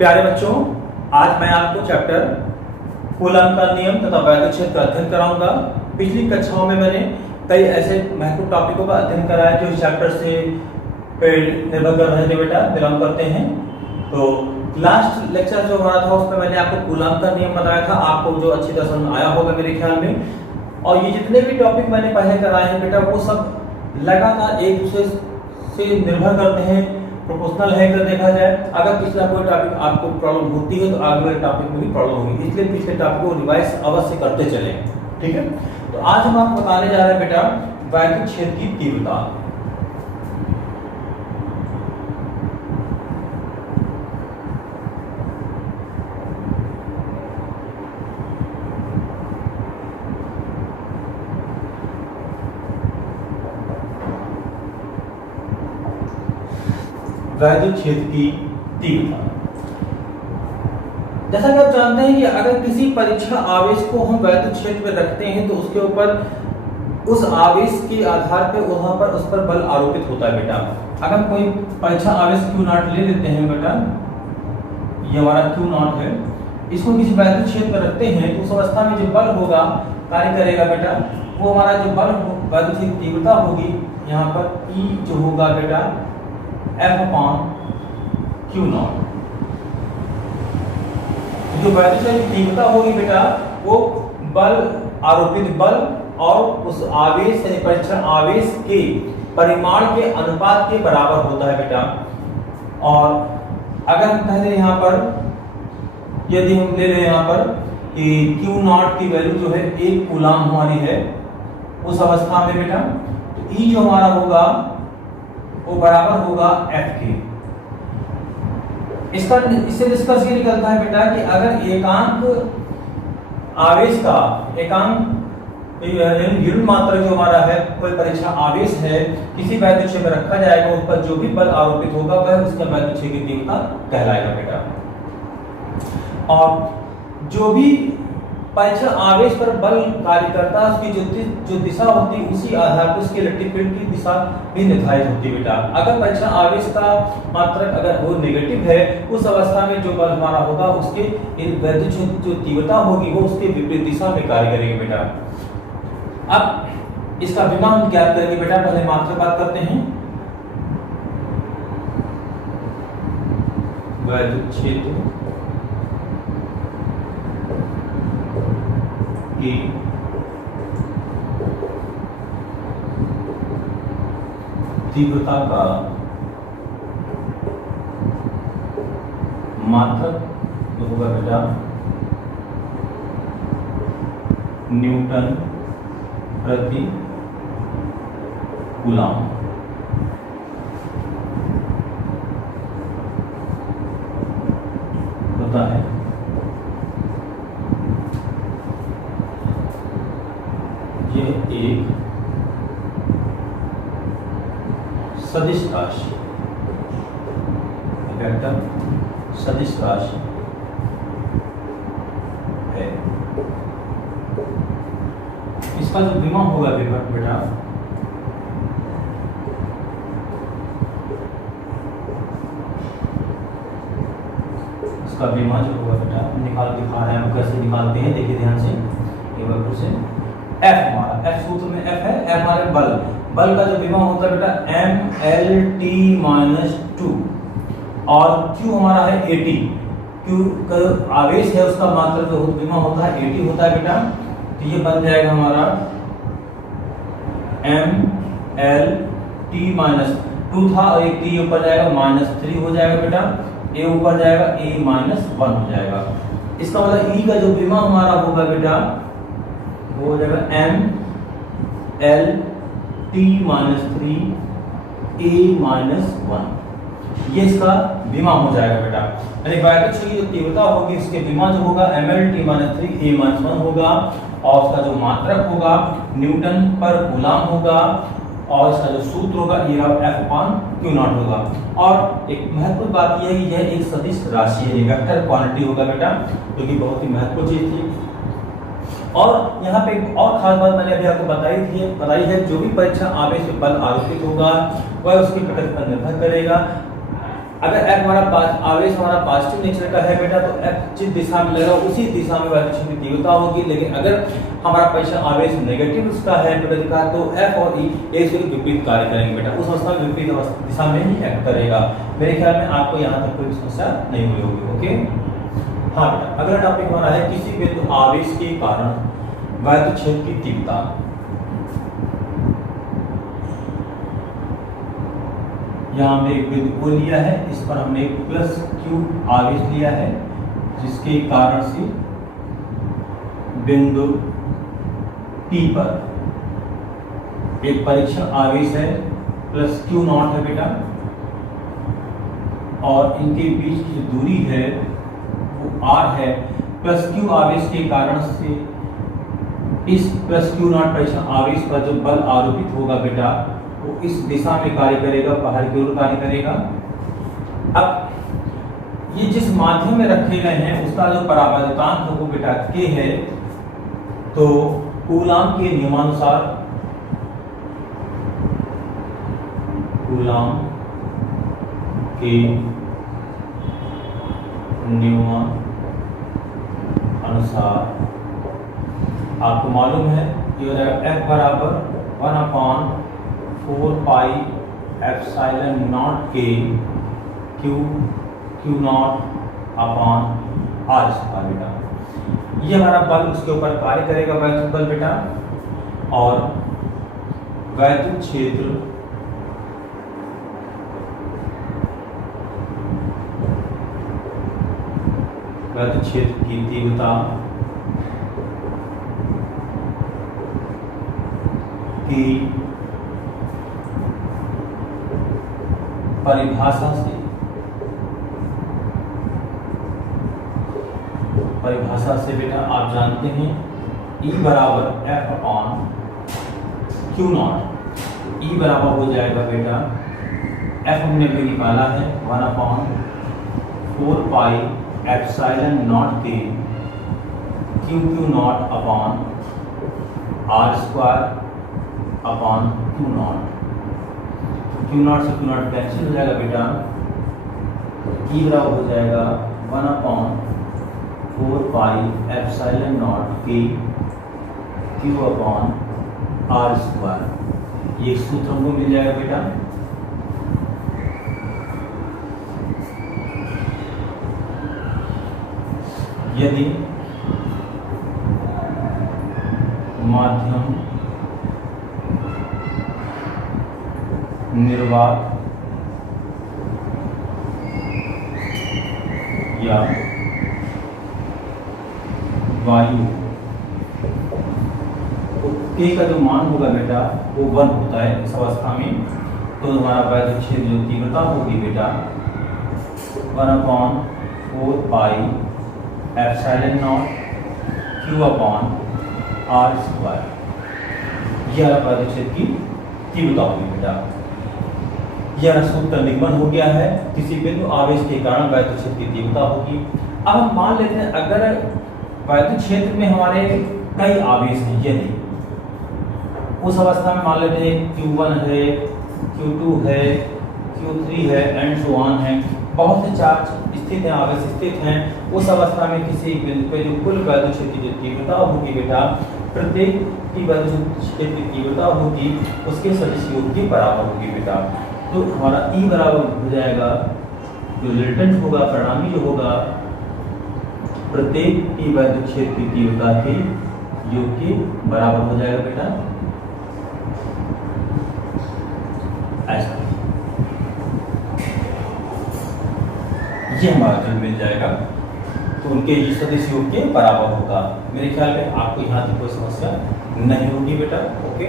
प्यारे बच्चों, आज मैं आपको चैप्टर कूलम का नियम तथा वैद्युत क्षेत्र का अध्ययन कराऊंगा। पिछली कक्षाओं में मैंने कई ऐसे महत्वपूर्ण टॉपिकों का अध्ययन कराया जो इस चैप्टर से निर्भर कर रहे थे, बेटा बिलोंग करते हैं। तो लास्ट लेक्चर जो हमारा था उसमें मैंने आपको कूलम का नियम बताया था, आपको जो अच्छी तरह समझ आया होगा मेरे ख्याल में। और ये जितने भी टॉपिक मैंने पहले कराए हैं बेटा, वो सब लगातार एक दूसरे से निर्भर करते हैं, प्रोपोर्शनल है अगर देखा जाए। अगर पिछला कोई टॉपिक आपको प्रॉब्लम होती है तो आगे वाले टॉपिक में भी प्रॉब्लम होगी, इसलिए पिछले टॉपिक को रिवाइज अवश्य करते चलें, ठीक है। तो आज हम आपको बताने जा रहे हैं बेटा वैद्युत क्षेत्र की तीव्रता। वैद्युत क्षेत्र की तीव्रता। जैसा कि आप जानते हैं कि अगर किसी परीक्षण आवेश को हम वैद्युत क्षेत्र में रखते हैं तो उसके ऊपर उस आवेश के आधार पर वहां पर उस पर बल आरोपित होता है बेटा। अगर कोई परीक्षण आवेश Q0 ले लेते हैं बेटा, ये हमारा Q0 है, इसको किसी वैद्युत क्षेत्र में रखते हैं तो उस अवस्था में जो बल होगा कार्य करेगा बेटा, वो हमारा जो बल वैद्युत की तीव्रता होगी यहाँ पर E जो होगा बेटा F/Q0। जो वैद्युत की तीव्रता होगी बेटा वो बल, आरोपित बल और उस आवेश यानी परीक्षण आवेश के परिमाण के अनुपात के बराबर होता है बेटा। और अगर हम कह दें यहाँ पर, यदि हम ले लें यहाँ पर कि Q0 की वैल्यू जो है 1 कूलम हमारी है, उस अवस्था में बेटा तो E जो हमारा होगा वो बराबर होगा F के। इससे निष्कर्ष ये निकलता है बेटा कि अगर एकांक आवेश का युग्म मात्रा जो हमारा है, कोई परीक्षण आवेश है, किसी वैद्युत क्षेत्र में रखा जाएगा, उस पर जो भी बल आरोपित होगा वह उसका वैद्युत क्षेत्र की तीव्रता कहलाएगा बेटा। और जो भी परीक्षण आवेश पर बल कार्य करता है उसकी जो दिशा होती है उसी आधार पर उसके इलेक्ट्रिक फील्ड की दिशा भी निर्धारित होती है बेटा। अगर परीक्षण आवेश का मात्रक अगर वो नेगेटिव है, उस अवस्था में जो बल हमारा होगा उसके वैद्युत जो तीव्रता होगी वो उसके विपरीत दिशा में कार्य करेगी बेटा। अब इसका विमान हम ज्ञात करेंगे बेटा, पहले मात्रक बात करते हैं। वैद्युत क्षेत्र की तीव्रता का मात्रक जो होगा बेटा न्यूटन प्रति कूलम होता है। यह एक सदिश राशि, वेक्टर सदिश राशि है। इसका जो विमा होगा बेटा इसका विमा जो होगा बेटा निकाल दिखा रहे हैं हम, कैसे निकालते हैं देखिए ध्यान से। एक बार फिर से F हमारा, F सूत्र में F है, F हमारे बल का जो विमा होता है बेटा mLt-2 और Q हमारा है 80। Q का आवेश है उसका मात्रक जो विमा होता है 80 होता है बेटा। तो ये बन जाएगा हमारा mLt-2 था और एक t ऊपर जाएगा -3 हो जाएगा बेटा, a ऊपर जाएगा a-1 हो जाएगा। इसका मतलब E का जो विमा हमारा होगा बेटा वो हो जाएगा mLt-3 a-1, ये इसका विमा हो जाएगा बेटा। यानी वैद्युत क्षेत्र की जो तीव्रता होगी उसके विमा जो होगा mLt-3 a-1 होगा और उसका जो मात्रक होगा न्यूटन पर कूलम होगा और इसका जो सूत्र होगा ये F/Q0 होगा। और एक महत्वपूर्ण बात यह है कि यह एक सदिश राशि है, वेक्टर क्वांटिटी होगा बेटा, जो कि बहुत ही महत्वपूर्ण चीज थी। और यहाँ पे एक और खास बात मैंने अभी आपको बताई है, जो भी परीक्षण आवेश पे बल आरोपित होगा वह उसके घटक पर निर्भर करेगा। अगर F हमारा आवेश हमारा पॉजिटिव नेचर का है बेटा, तो F जिस दिशा में लगा उसी दिशा में वैद्युत क्षेत्र की तीव्रता होगी। लेकिन अगर हमारा पैसा आवेश नेगेटिव उसका है प्रकृति का, तो F और E एक दूसरे के विपरीत कार्य करेंगे बेटा, उस अवस्था में विपरीत दिशा में ही एक्ट करेगा। मेरे ख्याल में आपको यहाँ तक कोई समस्या नहीं हुई होगी। ओके, हाँ बेटा, अगला टॉपिक हमारा है किसी बिंदु आवेश के कारण वैद्युत क्षेत्र की तीव्रता। यहाँ हमने एक बिंदु O लिया है, इस पर हमने एक प्लस Q आवेश लिया है, जिसके कारण से बिंदु P पर एक परीक्षण आवेश है प्लस Q नॉट है बेटा, और इनके बीच की जो दूरी है वो R है। प्लस Q आवेश के कारण से इस प्लस Q नॉट परीक्षण आवेश पर जो बल आरोपित होगा बेटा, वो इस दिशा में कार्य करेगा, बाहर की ओर कार्य करेगा। अब ये जिस माध्यम में रखे गए हैं उसका जो परावर्तकांक है वो बेटा k है, तो कूलाम के नियमानुसार कूलाम के नियमानुसार आपको मालूम है कि हो जाएगा F बराबर 1/4 पाई एप्सिलॉन नॉट के Q not upon R square बेटा। ये हमारा बल उसके ऊपर कार्य करेगा, वैद्युत बल बेटा, और वैद्युत क्षेत्र की तीव्रता की परिभाषा से बेटा आप जानते हैं E बराबर F upon Q not. E बराबर हो जाएगा बेटा, F हमने भी निकाला है 1/4 पाई एप्सिलॉन नॉट के Q not upon R square upon Q not. Q not से Q नॉट कैंसिल हो जाएगा बेटा, E बराबर हो जाएगा 1/4 पाई एप्सिलॉन नॉट के Q अपॉन R स्क्वायर। ये सूत्र हमको मिल जाएगा बेटा। यदि माध्यम निर्वात या वायु, तो K का जो मान होगा बेटा वो 1 होता है इस अवस्था में, तो हमारा वैद्युत क्षेत्र जो तीव्रता होगी बेटा 1/4 pi epsilon not Q upon R square. यह वैद्युत क्षेत्र की तीव्रता होगी बेटा। यह सूत्र निगमन हो गया है, किसी बिंदु आवेश के कारण वैद्युत क्षेत्र की तीव्रता होगी। अब हम मान लेते हैं अगर वैद्युत क्षेत्र में हमारे कई आवेश हैं, यदि उस अवस्था में मान लेते हैं Q1 है, Q2 है, Q3 है एंड सो ऑन है, बहुत से चार्ज स्थित हैं, आवेश स्थित हैं, उस अवस्था में किसी बिंदु पे जो कुल वैद्युत क्षेत्र की जो तीव्रता होगी बेटा, प्रत्येक की वैद्युत क्षेत्र की तीव्रता होगी उसके सदिश योग के बराबर होगी बेटा। तो हमारा E बराबर हो जाएगा, जो रिजल्टेंट होगा, परिणामी जो होगा, प्रत्येक की वैद्युत क्षेत्र की तीव्रता के योग के बराबर हो जाएगा बेटा, ऐसा ये हमारा जो मिल जाएगा, तो उनके ये सदिश योग के बराबर होगा। मेरे ख्याल में आपको यहाँ तक कोई समस्या नहीं होगी बेटा। ओके।